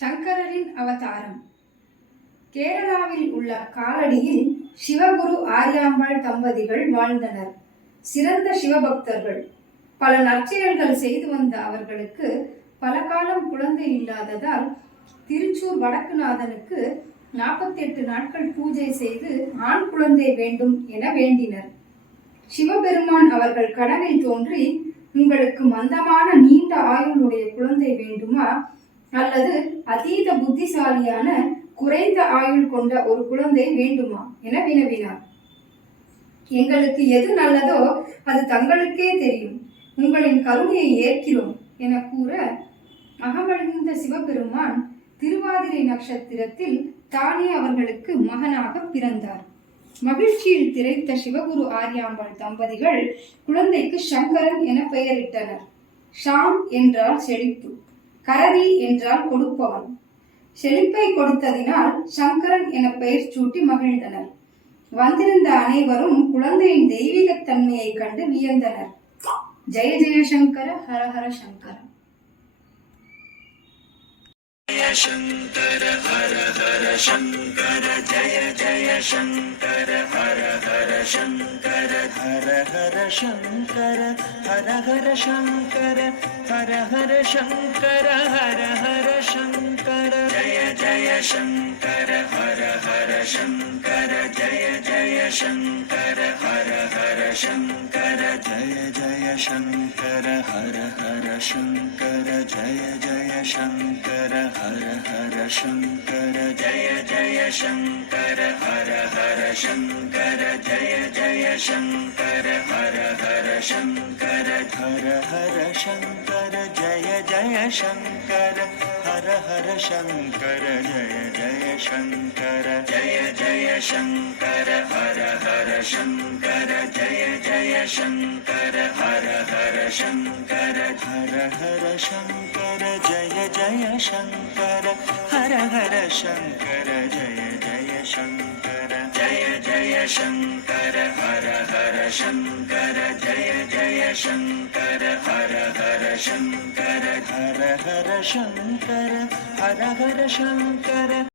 சங்கரரின் அவதாரம். கேரளாவில் உள்ள காலடியில் சிவகுரு ஆரியாம்பாள் தம்பதிகள் வாழ்ந்தனர். சிறந்த சிவபக்தர்கள். பல நற்செயல்கள் செய்து வந்த அவர்களுக்கு பல காலம் குழந்தை இல்லாததால் திருச்சூர் வடக்குநாதனுக்கு 48 நாட்கள் பூஜை செய்து ஆண் குழந்தை வேண்டும் என வேண்டினர். சிவபெருமான் அவர்கள் கனவில் தோன்றி, உங்களுக்கு மந்தமான நீண்ட ஆயுளுடைய குழந்தை வேண்டுமா, அல்லது அதீத புத்திசாலியான குறைந்த ஆயுள் கொண்ட ஒரு குழந்தை வேண்டுமா என வினவினார். எங்களுக்கு எது நல்லதோ அது தங்களுக்கே தெரியும், உங்களின் கருணையை ஏற்கிறோம் என கூற, அகமகிழ்ந்த சிவபெருமான் திருவாதிரை நட்சத்திரத்தில் தானே அவர்களுக்கு மகனாக பிறந்தார். மகிழ்ச்சியில் திளைத்த சிவகுரு ஆரியாம்பாள் தம்பதிகள் குழந்தைக்கு சங்கரன் என பெயரிட்டனர். ஷாம் என்றால் செழிப்பு, கரதி என்றால் கொடுப்பவன். செழிப்பை கொடுத்ததினால் சங்கரன் என பெயர் சூட்டி மகிழ்ந்தனர். வந்திருந்த அனைவரும் குழந்தையின் தெய்வீகத்தன்மையை கண்டு வியந்தனர். ஜெய ஜெய சங்கர, ஹர ஹர சங்கர. शंकर हर हर शंकर जय जय शंकर हर हर शंकर हर हर शंकर हर हर शंकर हर हर शंकर हर हर शंकर जय जय शंकर हर हर शंकर जय जय शंकर हर हर शंकर जय जय शंकर हर हर शंकर जय जय शंकर हर हर शंकर जय जय शंकर हर हर शंकर जय जय शंकर हर हर शंकर हर हर शंकर जय जय शंकर हर हर शंकर जय जय शंकर जय जय शंकर हर हर शंकर जय जय शंकर हर हर शंकर हर हर शंकर जय जय शंकर हर हर शंकर जय जय शंकर जय जय शंकर हर हर शंकर जय जय शंकर हर हर शंकर हर हर शंकर हर हर शंकर